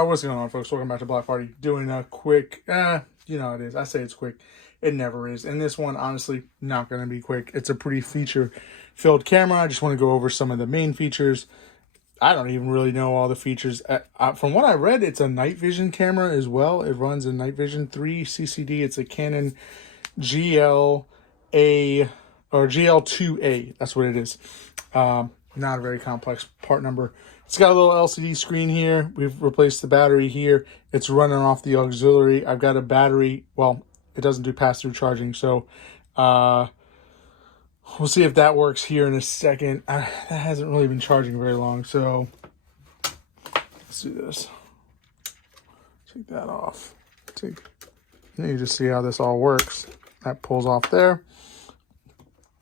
What's going on, folks? Welcome back to Black Party. Doing a quick, you know how it is. I say it's quick. It never is. And this one, honestly, not going to be quick. It's a pretty feature-filled camera. I just want to go over some of the main features. I don't even really know all the features. From what I read, it's a night vision camera as well. It runs in night vision 3 CCD. It's a Canon GL2a. That's what it is. Not a very complex part number. It's got a little LCD screen here. We've replaced the battery here. It's running off the auxiliary. I've got a battery. Well, it doesn't do pass-through charging, so we'll see if that works here in a second. That hasn't really been charging very long, so let's do this. Take that off. You need to see how this all works. That pulls off there.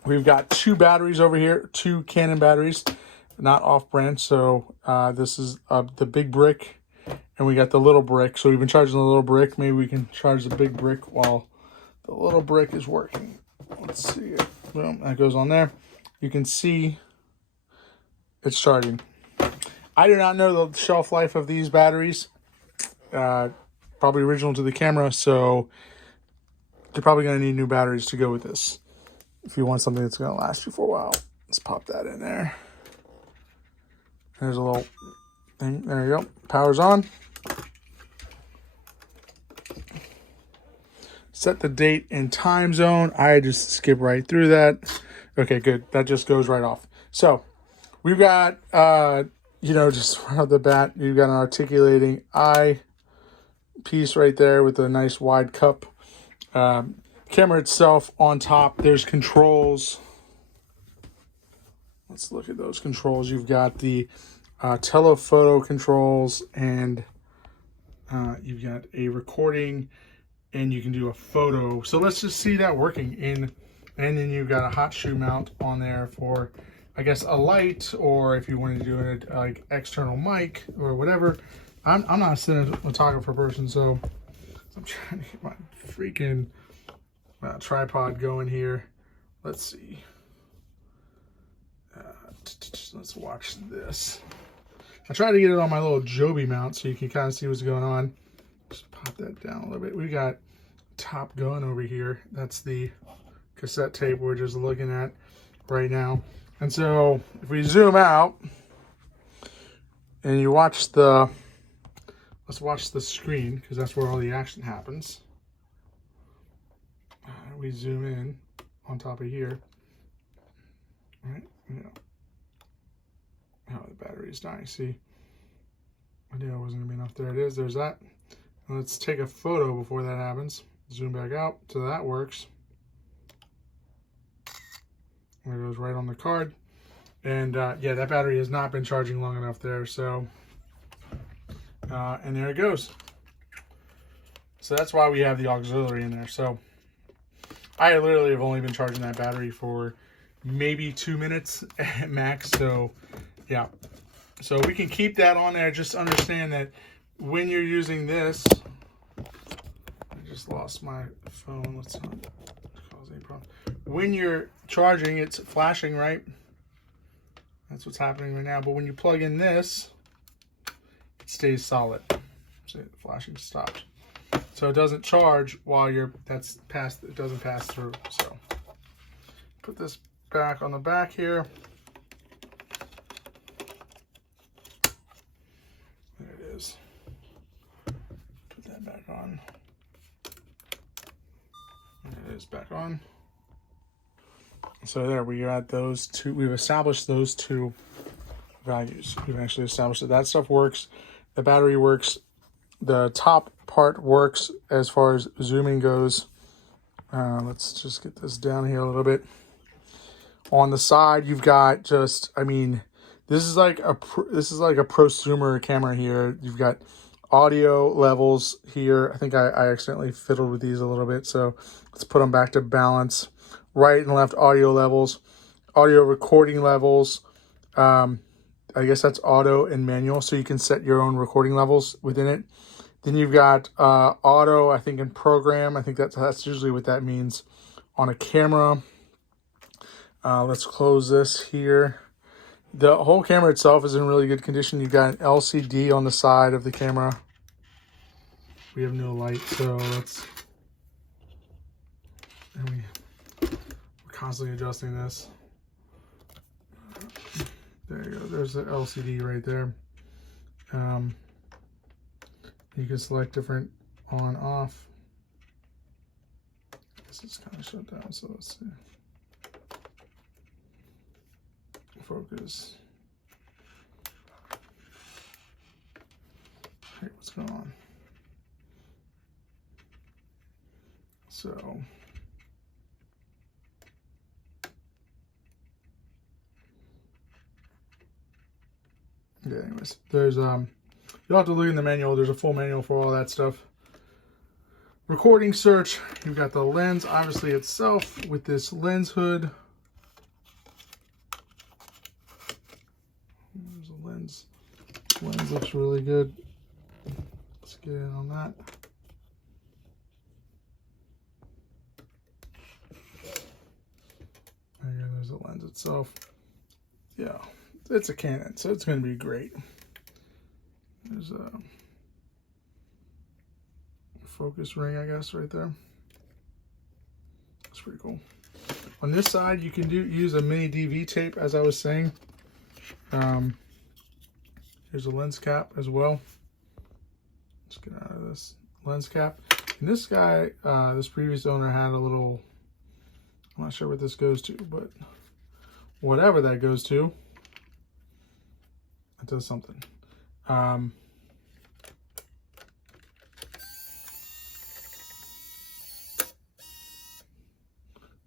We've got two batteries over here, two Canon batteries, not off-brand. So this is the big brick, and we got the little brick. So we've been charging the little brick. Maybe we can charge the big brick while the little brick is working. Let's see it. Boom, that goes on there. You can see it's charging. I do not know the shelf life of these batteries. Probably original to the camera, so you're probably going to need new batteries to go with this. If you want something that's going to last you for a while, let's pop that in there. There's a little thing. There you go. Power's on. Set the date and time zone. I just skip right through that. Okay, good. That just goes right off. So we've got, just right off the bat, you've got an articulating eye piece right there with a nice wide cup. Camera itself on top, there's controls. Let's look at those controls. You've got the telephoto controls, and you've got a recording, and you can do a photo. So let's just see that working in. And then you've got a hot shoe mount on there for, I guess, a light, or if you want to do it like external mic or whatever. I'm not a cinematographer person, so I'm trying to get my freaking tripod going here. Let's see. Let's watch this. I tried to get it on my little Joby mount so you can kind of see what's going on. Just pop that down a little bit. We got Top Gun over here. That's the cassette tape we're just looking at right now. And so if we zoom out and you watch let's watch the screen, because that's where all the action happens. We zoom in on top of here. All right, oh, the battery is dying. See, I knew it wasn't gonna be enough. There it is. There's that. And let's take a photo before that happens. Zoom back out so that works. There it goes right on the card. And yeah, that battery has not been charging long enough there. So, and there it goes. So that's why we have the auxiliary in there. So I literally have only been charging that battery for maybe 2 minutes at max. So yeah, so we can keep that on there. Just understand that when you're using this, I just lost my phone. Let's not cause any problem. When you're charging, it's flashing, right? That's what's happening right now. But when you plug in this, it stays solid. So the flashing stopped. So it doesn't charge while it doesn't pass through. So put this back on the back here. There it is. Put that back on. There it is, back on. So there we got those two. We've established those two values. We've actually established that stuff works. The battery works. The top part works as far as zooming goes. Let's just get this down here a little bit. On the side, you've got just, I mean, this is like a prosumer camera here. You've got audio levels here. I think I accidentally fiddled with these a little bit, so let's put them back to balance. Right and left audio levels, audio recording levels. I guess that's auto and manual, so you can set your own recording levels within it. Then you've got auto, I think, and program. I think that's usually what that means on a camera. Let's close this here. The whole camera itself is in really good condition. You've got an LCD on the side of the camera. We have no light, so let's... And we're constantly adjusting this. There you go. There's the LCD right there. You can select different on, off. This is kind of shut down, so let's see. Focus. Hey, what's going on? So yeah, anyways, there's you'll have to look in the manual. There's a full manual for all that stuff. Recording search, you've got the lens obviously itself with this lens hood. There's a lens. Lens looks really good. Let's get in on that. Again, there's the lens itself. Yeah, it's a Canon, so it's going to be great. There's a focus ring, I guess, right there. That's pretty cool. On this side, you can use a MiniDV tape, as I was saying. Here's a lens cap as well. Let's get out of this lens cap. And this guy, this previous owner had a little, I'm not sure what this goes to, but whatever that goes to, it does something.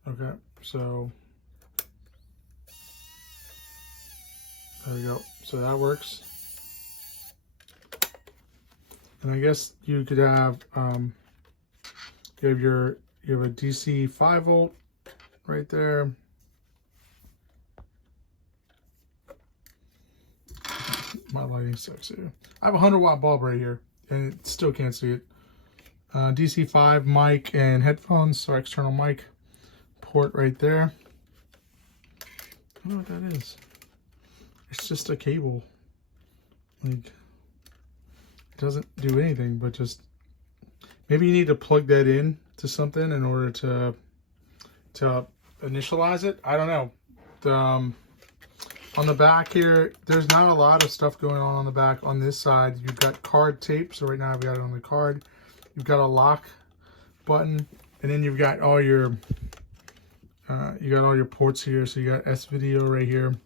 Okay, so there we go. So that works. And I guess you could have you have a DC 5 volt right there. My lighting sucks here. I have a 100-watt bulb right here, and it still can't see it. DC 5 mic and headphones, so external mic port right there. I don't know what that is. It's just a cable. Like, it doesn't do anything, but just maybe you need to plug that in to something in order to initialize it. I don't know. On the back here, there's not a lot of stuff going on the back. On this side, you've got card tape. So right now I've got it on the card. You've got a lock button, and then you've got all your ports here. So you got S-Video right here, and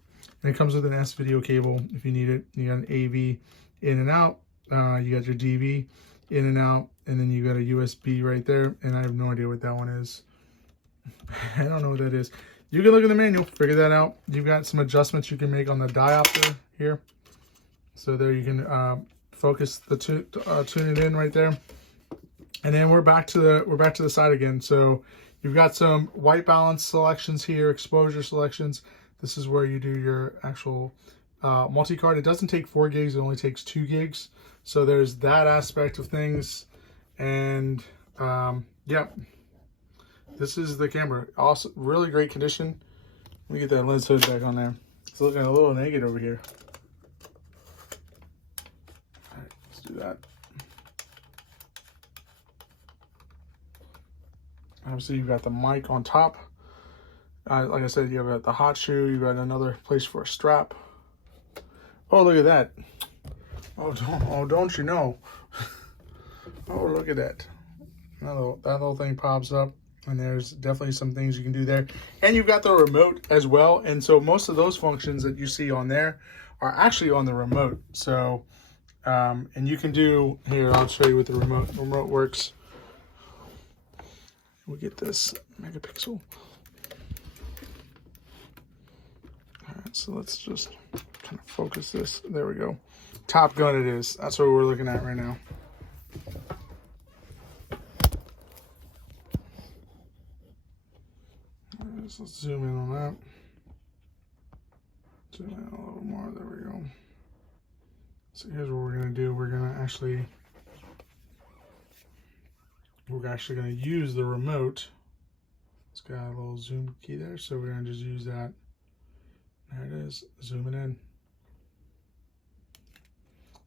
it comes with an S-Video cable if you need it. You got an AV in and out. You got your DV in and out, and then you got a USB right there. And I have no idea what that one is. I don't know what that is. You can look in the manual, figure that out. You've got some adjustments you can make on the diopter here. So there you can focus the tune it in right there. And then we're back to the side again. So you've got some white balance selections here, exposure selections. This is where you do your actual multi-card. It doesn't take 4 gigs, it only takes 2 gigs. So there's that aspect of things. And yeah. This is the camera. Also, really great condition. Let me get that lens hood back on there. It's looking a little naked over here. All right, let's do that. Obviously, you've got the mic on top. Like I said, you have the hot shoe. You've got another place for a strap. Oh, look at that. Oh, don't you know? Oh, look at that. That little thing pops up. And there's definitely some things you can do there. And you've got the remote as well. And so most of those functions that you see on there are actually on the remote. So, and you can do, here, I'll show you what the remote works. We'll get this megapixel. All right, so let's just kind of focus this. There we go. Top Gun it is. That's what we're looking at right now. So let's zoom in on that. Zoom in a little more. There we go. So here's what we're going to do. We're actually going to use the remote. It's got a little zoom key there, so we're going to just use that There it is, zooming in.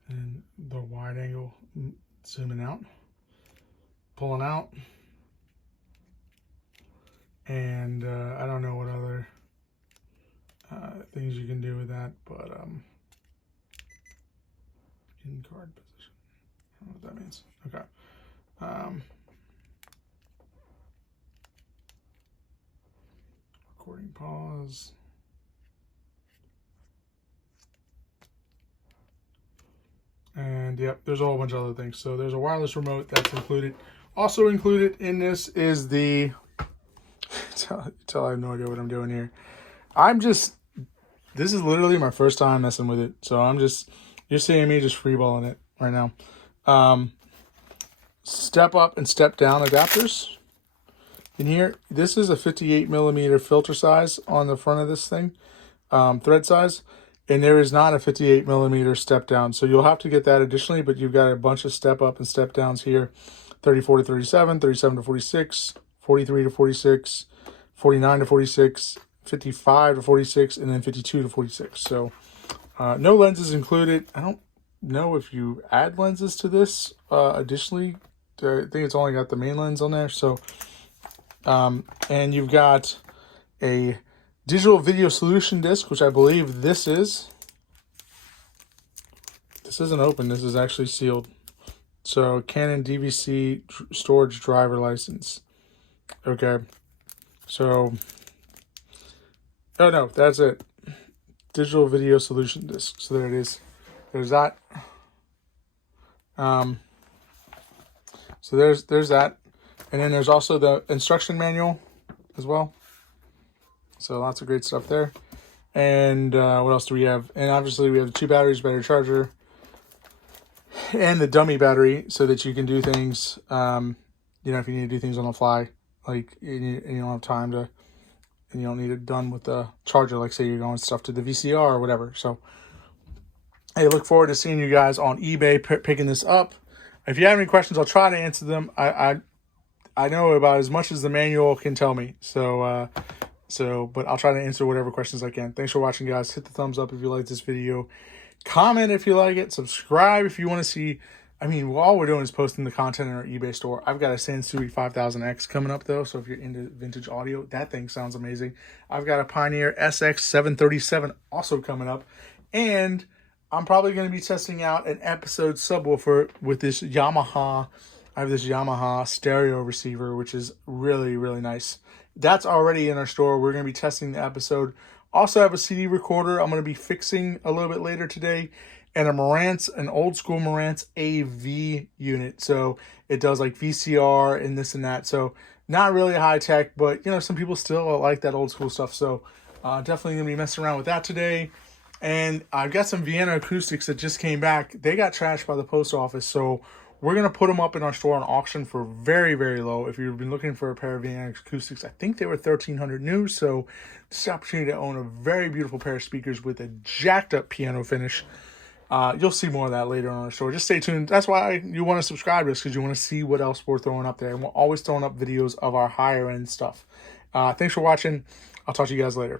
And the wide angle, zooming out, pulling out. And I don't know what other things you can do with that, but in card position. I don't know what that means. Okay. Recording pause. And yep, there's a whole bunch of other things. So there's a wireless remote that's included. Also included in this is the tell I have no idea what I'm doing here. This is literally my first time messing with it. So you're seeing me just freeballing it right now. Step up and step down adapters in here. This is a 58mm filter size on the front of this thing, thread size. And there is not a 58mm step down. So you'll have to get that additionally, but you've got a bunch of step up and step downs here. 34 to 37, 37 to 46, 43 to 46, 49 to 46, 55 to 46, and then 52 to 46. So no lenses included. I don't know if you add lenses to this additionally. I think it's only got the main lens on there. So, and you've got a digital video solution disc, which I believe this is. This isn't open. This is actually sealed. So Canon DVC storage driver license. Okay. So, oh no, that's it. Digital video solution disc. So there it is. There's that. So there's that. And then there's also the instruction manual as well. So lots of great stuff there. And what else do we have? And obviously we have the 2 batteries, battery charger, and the dummy battery so that you can do things, you know, if you need to do things on the fly, like you don't have time to, and you don't need it done with the charger, like say you're going stuff to the VCR or whatever. So, hey, look forward to seeing you guys on eBay picking this up. If you have any questions, I'll try to answer them. I know about as much as the manual can tell me. So, but I'll try to answer whatever questions I can. Thanks for watching, guys. Hit the thumbs up if you like this video. Comment if you like it. Subscribe if you want to see. I mean, all we're doing is posting the content in our eBay store. I've got a Sansui 5000X coming up, though. So if you're into vintage audio, that thing sounds amazing. I've got a Pioneer SX737 also coming up. And I'm probably going to be testing out an episode subwoofer with this Yamaha. I have this Yamaha stereo receiver, which is really, really nice. That's already in our store. We're going to be testing the episode. Also have a CD recorder I'm going to be fixing a little bit later today. And a Marantz, an old school Marantz AV unit. So it does like VCR and this and that. So not really high tech, but you know, some people still like that old school stuff. So definitely going to be messing around with that today. And I've got some Vienna acoustics that just came back. They got trashed by the post office. So we're going to put them up in our store on auction for very, very low. If you've been looking for a pair of Vienna acoustics, I think they were $1,300 new. So this is an opportunity to own a very beautiful pair of speakers with a jacked up piano finish. You'll see more of that later on our store. Just stay tuned. That's why you want to subscribe to us, because you want to see what else we're throwing up there. And we're always throwing up videos of our higher end stuff. Thanks for watching. I'll talk to you guys later.